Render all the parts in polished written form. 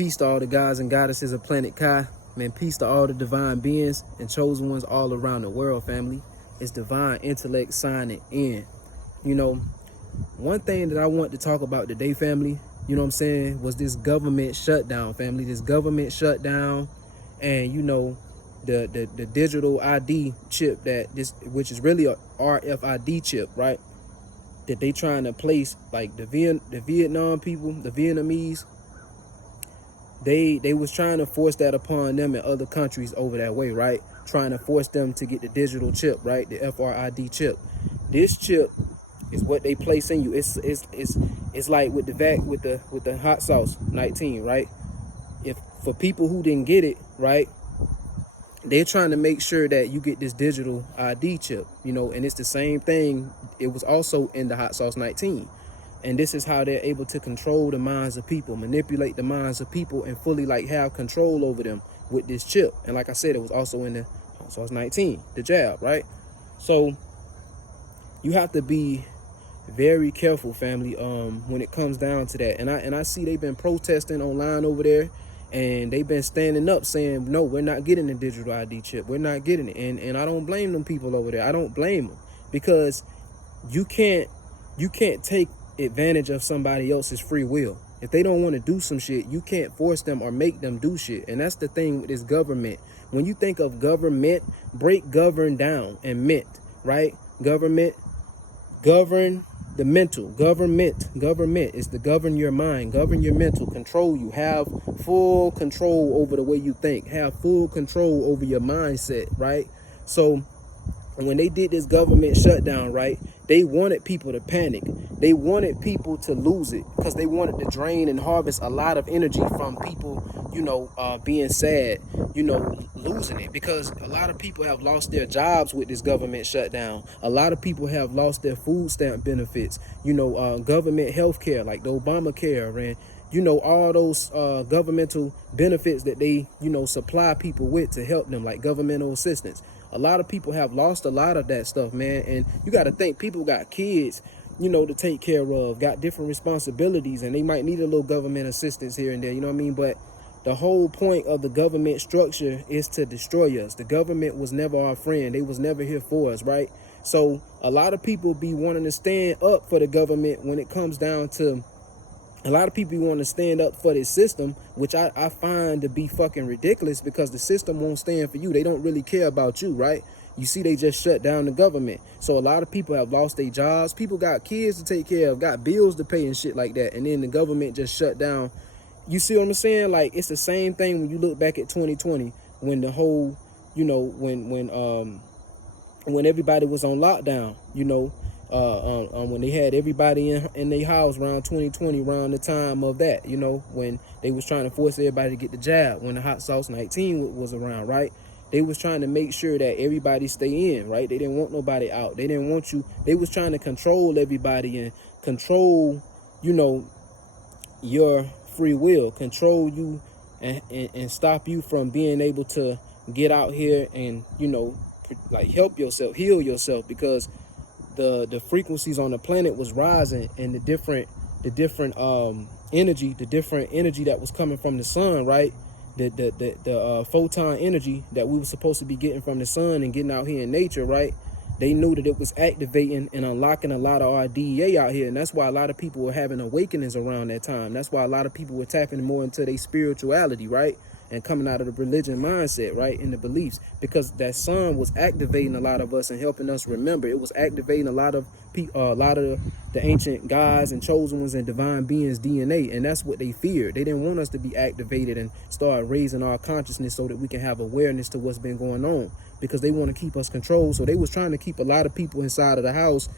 Peace to all the gods and goddesses of planet Kai. Man, peace to all the divine beings and chosen ones all around the world, family. It's divine intellect signing in. You know, one thing that I want to talk about today, family, you know what I'm saying, was this government shutdown, family. This government shutdown and, you know, the digital ID chip which is really a RFID chip, right? That they trying to place, like the Vietnam people, the Vietnamese, they was trying to force that upon them in other countries over that way, right? Trying to force them to get the digital chip, right? The FRID chip. This chip is what they place in you. It's like with the hot sauce 19, right? If for people who didn't get it, right, they're trying to make sure that you get this digital ID chip, you know, and it's the same thing. It was also in the hot sauce 19. And this is how they're able to control the minds of people, manipulate the minds of people, and fully like have control over them with this chip. And like I said, it was also in the hot sauce 19, the jab, right? So you have to be very careful, family, when it comes down to that. And I see they've been protesting online over there, and they've been standing up saying, no, we're not getting the digital ID chip. We're not getting it. And I don't blame them people over there. I don't blame them, because you can't take advantage of somebody else's free will. If they don't want to do some shit, you can't force them or make them do shit. And that's the thing with this government. When you think of government, break govern down and mint, right? Government, govern the mental. Government is to govern your mind, govern your mental, control you, have full control over the way you think, have full control over your mindset, right? So when they did this government shutdown, right, they wanted people to panic. They wanted people to lose it, because they wanted to drain and harvest a lot of energy from people, you know, being sad, you know, losing it, because a lot of people have lost their jobs with this government shutdown. A lot of people have lost their food stamp benefits, you know, government health care, like the Obamacare, and, you know, all those governmental benefits that they, you know, supply people with to help them, like governmental assistance. A lot of people have lost a lot of that stuff, man. And you got to think, people got kids, you know, to take care of, got different responsibilities, and they might need a little government assistance here and there, you know what I mean? But the whole point of the government structure is to destroy us. The government was never our friend. They was never here for us, right? So a lot of people be wanting to stand up for the government when it comes down to, a lot of people want to stand up for this system, which I find to be fucking ridiculous, because the system won't stand for you. They don't really care about you, right? You see, they just shut down the government. So a lot of people have lost their jobs. People got kids to take care of, got bills to pay and shit like that. And then the government just shut down. You see what I'm saying? Like, it's the same thing when you look back at 2020, when the whole, you know, when everybody was on lockdown, you know, when they had everybody in their house around 2020, around the time of that, you know, when they was trying to force everybody to get the jab, when the hot sauce 19 was around, right? They was trying to make sure that everybody stay in, right? They didn't want nobody out. They didn't want you. They was trying to control everybody and control, you know, your free will, control you and stop you from being able to get out here and, you know, like help yourself, heal yourself, because the frequencies on the planet was rising, and the different energy that was coming from the sun, right? The photon energy that we were supposed to be getting from the sun and getting out here in nature, right? They knew that it was activating and unlocking a lot of our DEA out here. And that's why a lot of people were having awakenings around that time. That's why a lot of people were tapping more into their spirituality, right? And coming out of the religion mindset, right? And the beliefs, because that sun was activating a lot of us and helping us remember. It was activating a lot of the ancient gods and chosen ones and divine beings' DNA. And that's what they feared. They didn't want us to be activated and start raising our consciousness so that we can have awareness to what's been going on, because they want to keep us controlled. So they was trying to keep a lot of people inside of the house,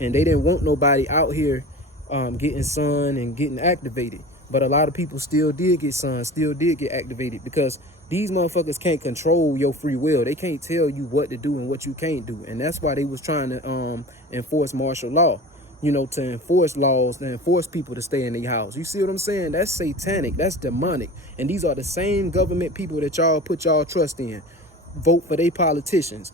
and they didn't want nobody out here getting sun and getting activated. But a lot of people still did get sun, still did get activated, because these motherfuckers can't control your free will. They can't tell you what to do and what you can't do. And that's why they was trying to enforce martial law, you know, to enforce laws, to enforce people to stay in their house. You see what I'm saying? That's satanic. That's demonic. And these are the same government people that y'all put y'all trust in. Vote for their politicians.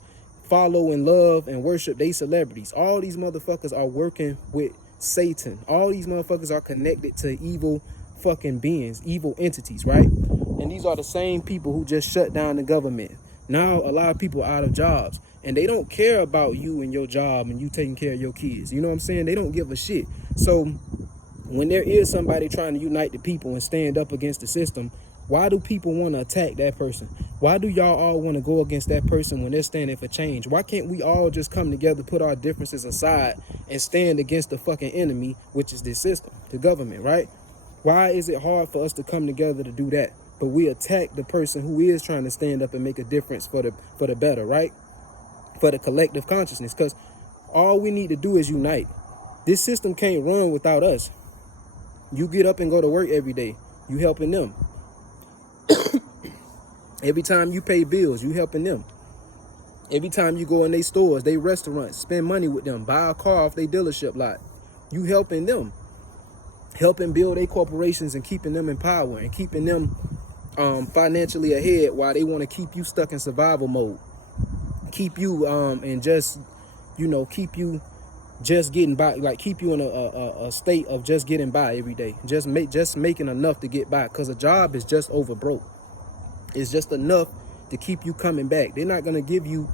Follow and love and worship their celebrities. All these motherfuckers are working with Satan. All these motherfuckers are connected to evil fucking beings, evil entities, right? And these are the same people who just shut down the government. Now a lot of people are out of jobs, and they don't care about you and your job and you taking care of your kids. You know what I'm saying? They don't give a shit. So when there is somebody trying to unite the people and stand up against the system, why do people want to attack that person? Why do y'all all want to go against that person when they're standing for change? Why can't we all just come together, put our differences aside, and stand against the fucking enemy, which is this system, the government, right? Why is it hard for us to come together to do that? But we attack the person who is trying to stand up and make a difference for the better, right? For the collective consciousness, because all we need to do is unite. This system can't run without us. You get up and go to work every day, you helping them. Every time you pay bills, you helping them. Every time you go in their stores, they restaurants, spend money with them, buy a car off their dealership lot, you helping them. Helping build their corporations and keeping them in power and keeping them financially ahead while they want to keep you stuck in survival mode. Keep you and just, you know, keep you just getting by, like keep you in a state of just getting by every day. Just making enough to get by, because a job is just over broke. It's just enough to keep you coming back. They're not gonna give you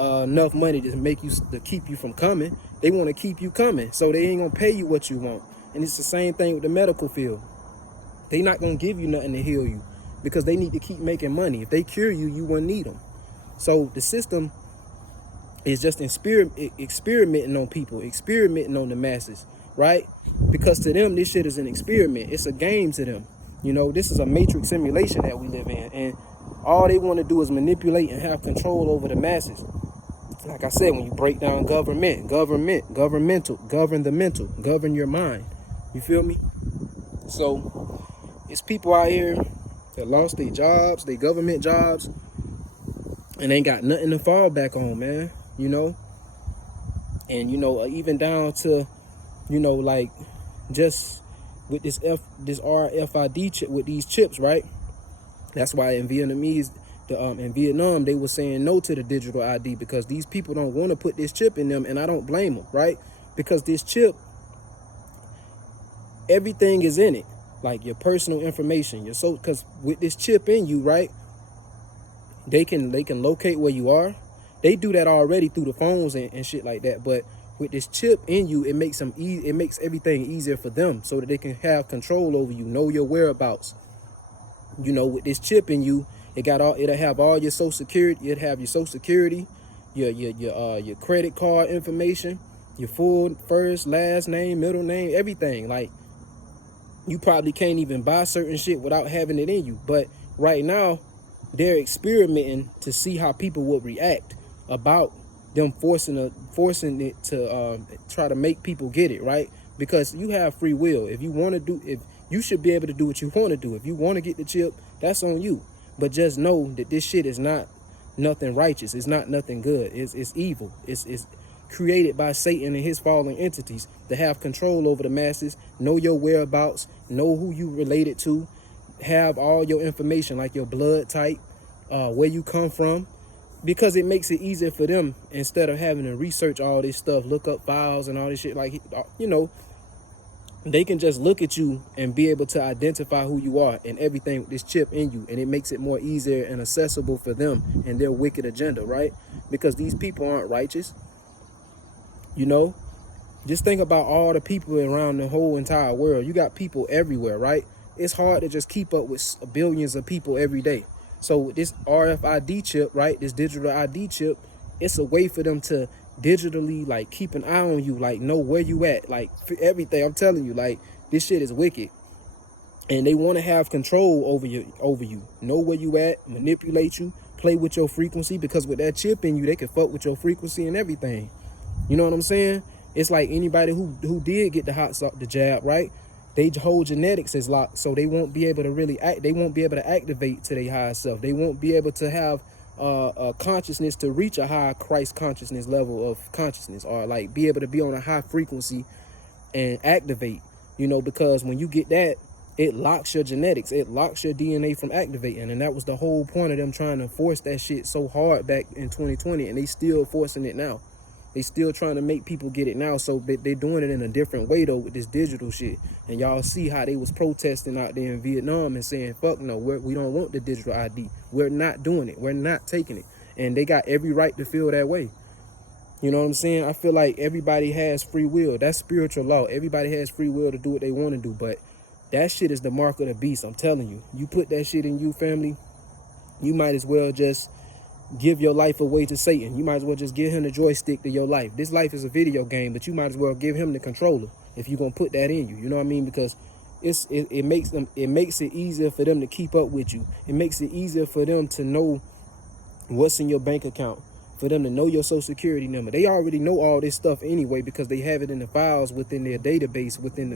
enough money to keep you from coming. They want to keep you coming, so they ain't gonna pay you what you want. And it's the same thing with the medical field. They not gonna give you nothing to heal you, because they need to keep making money. If they cure you, you wouldn't need them. So the system is just experimenting on people, experimenting on the masses, right? Because to them, this shit is an experiment. It's a game to them. You know, this is a matrix simulation that we live in, and all they want to do is manipulate and have control over the masses. Like I said, when you break down governmental, govern the mental, govern your mind. You feel me? So it's people out here that lost their jobs, their government jobs, and ain't got nothing to fall back on, man. You know? And, you know, even down to, you know, like just with this RFID chip, with these chips, right? That's why in Vietnam, they were saying no to the digital ID, because these people don't want to put this chip in them, and I don't blame them, right? Because this chip, everything is in it, like your personal information, because with this chip in you, right? They can locate where you are. They do that already through the phones and shit like that, but with this chip in you, it makes everything easier for them, so that they can have control over you, know your whereabouts. You know, with this chip in you, it'll have all your social security. It'll have your social security, your credit card information, your full first, last name, middle name, everything. Like, you probably can't even buy certain shit without having it in you. But right now, they're experimenting to see how people would react about them forcing it to try to make people get it, right? Because you have free will. If you should be able to do what you want to do. If you want to get the chip, that's on you. But just know that this shit is not nothing righteous. It's not nothing good. It's evil. It's created by Satan and his fallen entities to have control over the masses, know your whereabouts, know who you related to, have all your information, like your blood type, where you come from, because it makes it easier for them, instead of having to research all this stuff, look up files and all this shit. Like, you know, they can just look at you and be able to identify who you are and everything with this chip in you. And it makes it more easier and accessible for them and their wicked agenda, right? Because these people aren't righteous. You know, just think about all the people around the whole entire world. You got people everywhere, right? It's hard to just keep up with billions of people every day. So with this RFID chip, right, this digital ID chip, it's a way for them to digitally, like, keep an eye on you, like, know where you at, like, everything. I'm telling you, like, this shit is wicked. And they want to have control over you, know where you at, manipulate you, play with your frequency, because with that chip in you, they can fuck with your frequency and everything. You know what I'm saying? It's like anybody who did get the jab, right? They whole genetics is locked, so they won't be able to really act. They won't be able to activate to their higher self. They won't be able to have a consciousness to reach a high Christ consciousness level of consciousness, or like be able to be on a high frequency and activate. You know, because when you get that, it locks your genetics. It locks your DNA from activating, and that was the whole point of them trying to force that shit so hard back in 2020, and they still forcing it now. They still trying to make people get it now. So they're doing it in a different way though with this digital shit. And y'all see how they was protesting out there in Vietnam and saying, fuck no, we don't want the digital ID. We're not doing it. We're not taking it. And they got every right to feel that way. You know what I'm saying? I feel like everybody has free will. That's spiritual law. Everybody has free will to do what they want to do. But that shit is the mark of the beast. I'm telling you. You put that shit in you, family, you might as well just give your life away to Satan. You might as well just give him the joystick to your life. This life is a video game, but you might as well give him the controller if you're gonna put that in you. You know what I mean? Because it makes it easier for them to keep up with you. It makes it easier for them to know what's in your bank account, for them to know your social security number. They already know all this stuff anyway because they have it in the files within their database, within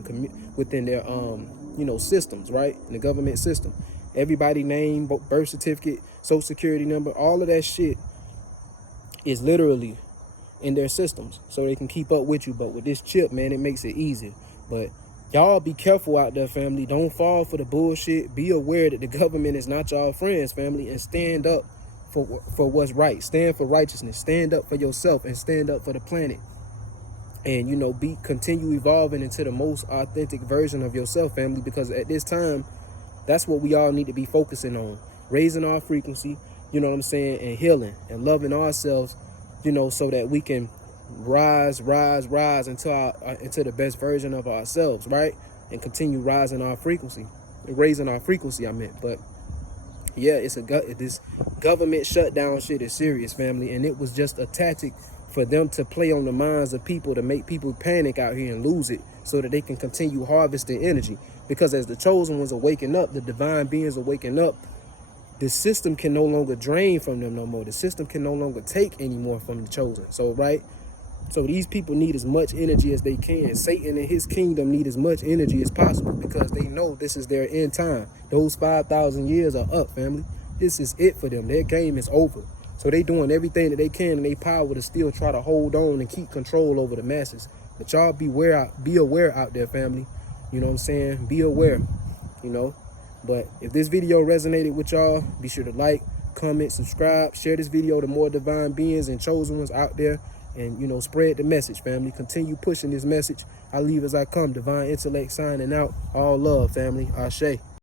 their systems, right? In the government system. Everybody name, birth certificate, social security number, all of that shit is literally in their systems so they can keep up with you. But with this chip, man, it makes it easier. But y'all be careful out there, family. Don't fall for the bullshit. Be aware that the government is not y'all friends, family, and stand up for what's right. Stand for righteousness. Stand up for yourself and stand up for the planet. And, continue evolving into the most authentic version of yourself, family, because at this time, that's what we all need to be focusing on. Raising our frequency, you know what I'm saying, and healing and loving ourselves, so that we can rise into the best version of ourselves, right? And continue raising our frequency, I meant. But yeah, this government shutdown shit is serious, family, and it was just a tactic for them to play on the minds of people, to make people panic out here and lose it so that they can continue harvesting energy. Because as the chosen ones are waking up, the divine beings are waking up, the system can no longer drain from them no more. The system can no longer take any more from the chosen. So, right? So these people need as much energy as they can. Satan and his kingdom need as much energy as possible because they know this is their end time. Those 5,000 years are up, family. This is it for them. Their game is over. So they doing everything that they can in their power to still try to hold on and keep control over the masses. But y'all be aware out there, family. You know what I'm saying? Be aware, But if this video resonated with y'all, be sure to like, comment, subscribe, share this video to more divine beings and chosen ones out there. And, spread the message, family. Continue pushing this message. I leave as I come. Divine Intellect signing out. All love, family. Ashe.